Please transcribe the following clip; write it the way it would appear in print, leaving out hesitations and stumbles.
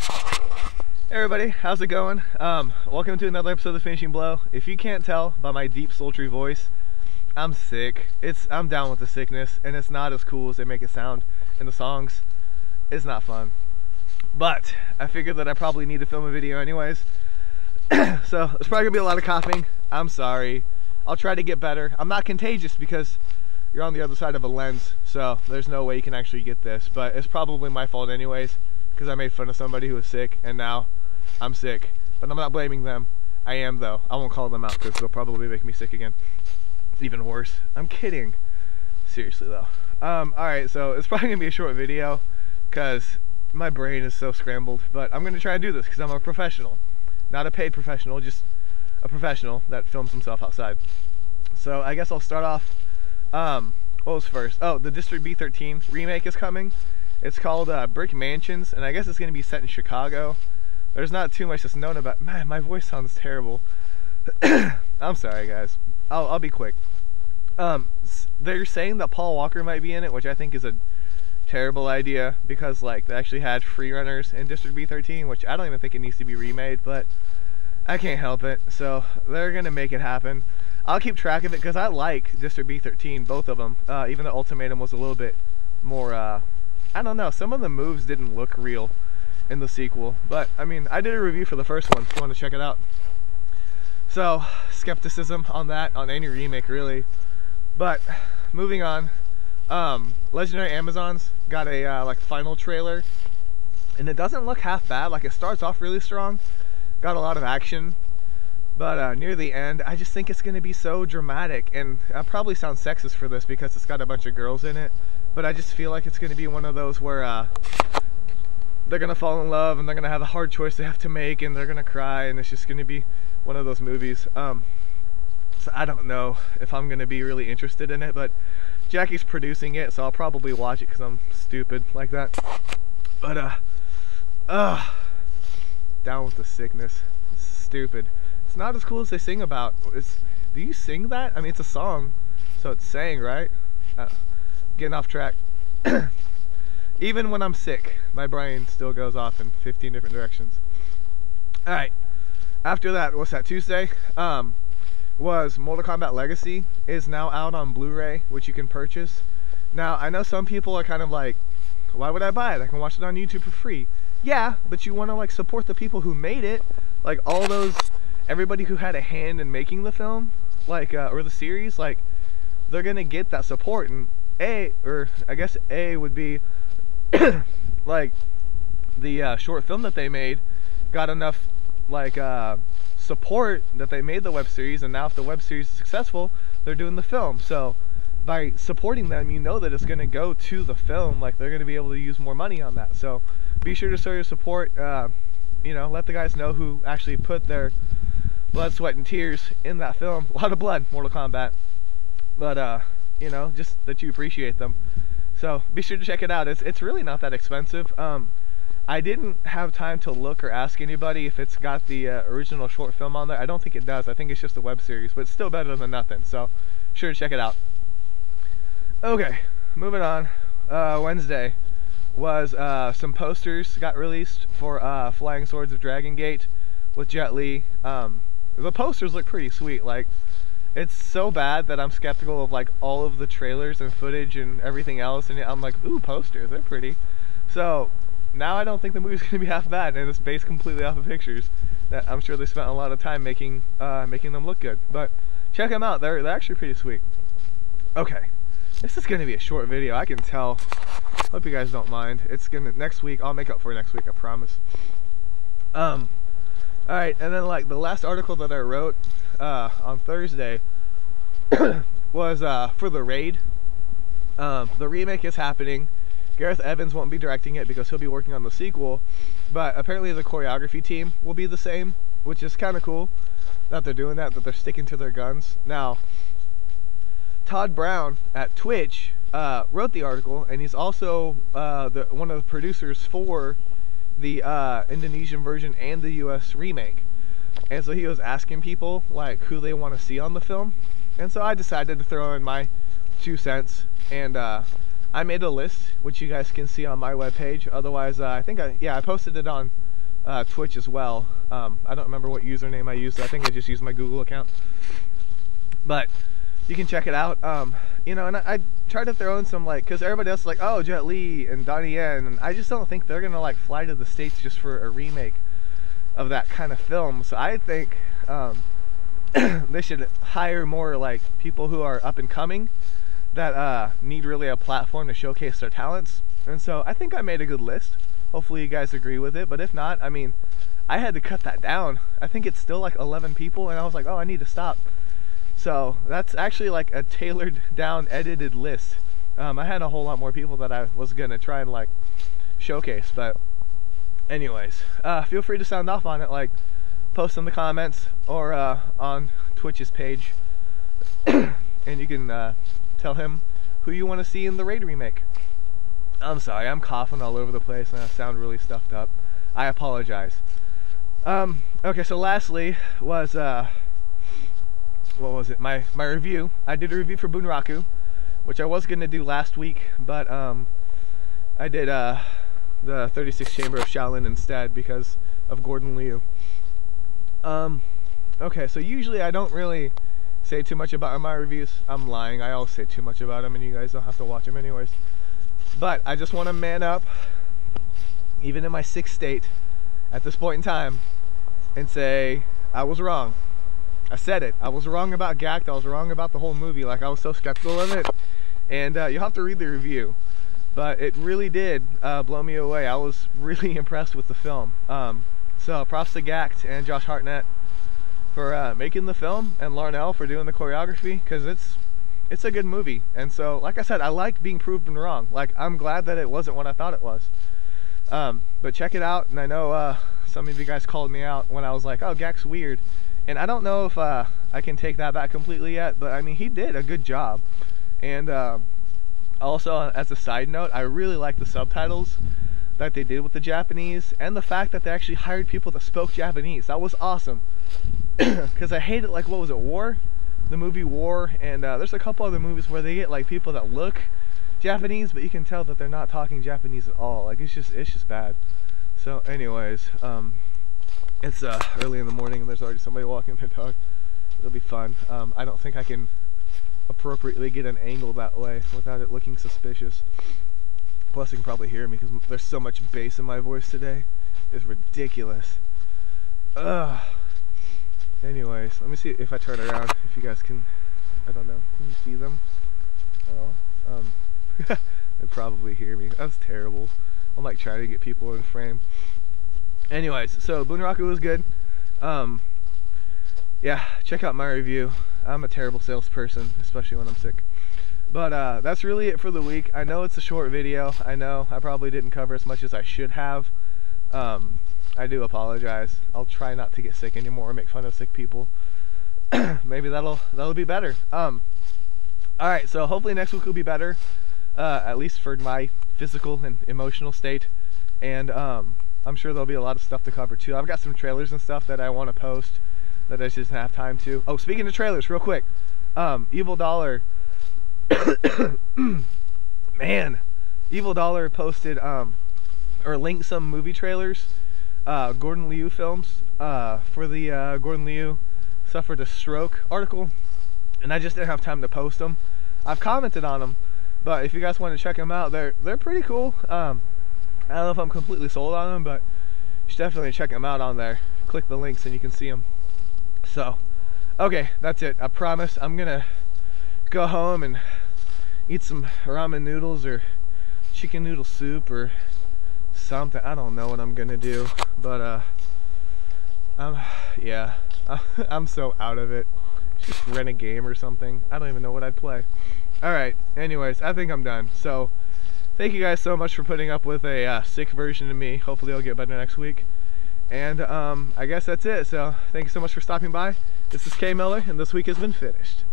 Hey everybody, how's it going? Welcome to another episode of The Finishing Blow. If you can't tell by my deep, sultry voice, I'm sick. I'm down with the sickness, and it's not as cool as they make it sound in the songs. It's not fun. But I figured that I probably need to film a video anyways. So there's probably gonna be a lot of coughing. I'm sorry. I'll try to get better. I'm not contagious because you're on the other side of a lens, so there's no way you can actually get this. But it's probably my fault anyways, because I made fun of somebody who was sick, and now I'm sick. But I'm not blaming them. I am though. I won't call them out because they'll probably make me sick again. Even worse. I'm kidding. Seriously though. Alright, so it's probably gonna be a short video because my brain is so scrambled, but I'm gonna try and do this because I'm a professional. Not a paid professional, just a professional that films himself outside. So I guess I'll start off, what was first? Oh, the District B13 remake is coming. It's called Brick Mansions, and I guess it's going to be set in Chicago. There's not too much that's known about. Man, my voice sounds terrible. I'm sorry, guys. I'll be quick. They're saying that Paul Walker might be in it, which I think is a terrible idea because like they actually had free runners in District B13, which I don't even think it needs to be remade, but I can't help it. So they're gonna make it happen. I'll keep track of it because I like District B13, both of them. Even the Ultimatum was a little bit more. I don't know. Some of the moves didn't look real in the sequel, but I mean, I did a review for the first one if you want to check it out. So skepticism on that, on any remake really. But moving on. Legendary Amazons got a like final trailer, and it doesn't look half bad. Like it starts off really strong, got a lot of action, but near the end I just think it's gonna be so dramatic, and I probably sound sexist for this because it's got a bunch of girls in it, but I just feel like it's gonna be one of those where they're gonna fall in love and they're gonna have a hard choice they have to make and they're gonna cry, and it's just gonna be one of those movies. So I don't know if I'm gonna be really interested in it, but Jackie's producing it, so I'll probably watch it because I'm stupid like that. But down with the sickness. It's stupid. It's not as cool as they sing about. Do you sing that? I mean, it's a song, so it's sang, right? Getting off track. Even when I'm sick, my brain still goes off in 15 different directions. All right. After that, what's that? Tuesday. Was Mortal Kombat Legacy is now out on Blu-ray, which you can purchase. Now, I know some people are kind of like, why would I buy it? I can watch it on YouTube for free. Yeah, but you want to like support the people who made it, like all those, everybody who had a hand in making the film, like or the series, like they're gonna get that support. And I guess A would be like the short film that they made got enough like support that they made the web series, and now if the web series is successful, they're doing the film. So by supporting them, you know that it's going to go to the film, like they're going to be able to use more money on that. So be sure to show your support. You know, let the guys know who actually put their blood, sweat, and tears in that film. A lot of blood, Mortal Kombat, but you know, just that you appreciate them. So be sure to check it out. It's really not that expensive. I didn't have time to look or ask anybody if it's got the original short film on there. I don't think it does. I think it's just a web series, but it's still better than nothing. So, sure to check it out. Okay, moving on. Wednesday was some posters got released for Flying Swords of Dragon Gate with Jet Li. The posters look pretty sweet. Like, it's so bad that I'm skeptical of like all of the trailers and footage and everything else, and I'm like, ooh, posters, they're pretty. So now I don't think the movie's going to be half bad, and it's based completely off of pictures that I'm sure they spent a lot of time making them look good. But check them out. They're actually pretty sweet. Okay, this is going to be a short video. I can tell. Hope you guys don't mind. It's gonna next week. I'll make up for it next week. I promise. All right, and then like the last article that I wrote on Thursday was for The Raid. The remake is happening. Gareth Evans won't be directing it because he'll be working on the sequel, but apparently the choreography team will be the same, which is kind of cool that they're doing that they're sticking to their guns. Now, Todd Brown at Twitch wrote the article, and he's also one of the producers for the Indonesian version and the US remake. And so he was asking people like who they want to see on the film, and so I decided to throw in my 2 cents, and I made a list which you guys can see on my webpage. Otherwise, I think I posted it on Twitch as well. I don't remember what username I used. I think I just used my Google account. But you can check it out. You know, and I tried to throw in some, like, because everybody else is like, oh, Jet Li and Donnie Yen, and I just don't think they're gonna like fly to the States just for a remake of that kind of film. So I think they should hire more like people who are up and coming that need really a platform to showcase their talents. And so I think I made a good list. Hopefully you guys agree with it, but if not, I mean, I had to cut that down. I think it's still like 11 people, and I was like, oh, I need to stop. So that's actually like a tailored down, edited list. I had a whole lot more people that I was gonna try and like showcase, but anyways, feel free to sound off on it, like post in the comments or on Twitch's page, and you can tell him who you want to see in the Raid remake. I'm sorry, I'm coughing all over the place and I sound really stuffed up. I apologize. Okay, so lastly was what was it? My review. I did a review for Bunraku, which I was gonna do last week, but I did the 36th Chamber of Shaolin instead because of Gordon Liu. Okay, so usually I don't really say too much about my reviews. I'm lying. I always say too much about them, and you guys don't have to watch them anyways. But I just want to man up, even in my sick state, at this point in time, and say I was wrong. I said it. I was wrong about Gackt. I was wrong about the whole movie. Like, I was so skeptical of it. And you'll have to read the review. But it really did blow me away. I was really impressed with the film. So props to Gackt and Josh Hartnett for making the film, and Larnell for doing the choreography, because it's a good movie. And so, like I said, I like being proven wrong. Like, I'm glad that it wasn't what I thought it was. But check it out. And I know some of you guys called me out when I was like, oh, Gackt's weird. And I don't know if I can take that back completely yet, but I mean, he did a good job. And also, as a side note, I really like the subtitles that they did with the Japanese, and the fact that they actually hired people that spoke Japanese. That was awesome. Because I hated, like, what was it, War? The movie War, and there's a couple other movies where they get like people that look Japanese, but you can tell that they're not talking Japanese at all. Like, it's just bad. So anyways, it's early in the morning and there's already somebody walking their dog. It'll be fun. I don't think I can appropriately get an angle that way without it looking suspicious. Plus, you can probably hear me because there's so much bass in my voice today. It's ridiculous. Ugh. Anyways, let me see if I turn around, if you guys can, I don't know, can you see them? They probably hear me. That's terrible. I'm like trying to get people in frame. Anyways, so Bunraku was good. Yeah, check out my review. I'm a terrible salesperson, especially when I'm sick. But that's really it for the week. I know it's a short video. I know I probably didn't cover as much as I should have. I do apologize. I'll try not to get sick anymore or make fun of sick people. Maybe that'll be better. Alright, so hopefully next week will be better. At least for my physical and emotional state. And I'm sure there'll be a lot of stuff to cover too. I've got some trailers and stuff that I want to post that I just didn't have time to. Oh, speaking of trailers, real quick. Evil Dollar. Man. Evil Dollar posted or linked some movie trailers. Gordon Liu films for the Gordon Liu suffered a stroke article, and I just didn't have time to post them. I've commented on them, but if you guys want to check them out, they're pretty cool. I don't know if I'm completely sold on them, but you should definitely check them out on there. Click the links and you can see them. So, okay, that's it. I promise I'm gonna go home and eat some ramen noodles or chicken noodle soup or something. I don't know what I'm gonna do, but yeah, I'm so out of it. Just rent a game or something. I don't even know what I'd play. Alright, anyways, I think I'm done. So thank you guys so much for putting up with a sick version of me. Hopefully I'll get better next week. And I guess that's it. So thank you so much for stopping by. This is K Miller, and this week has been finished.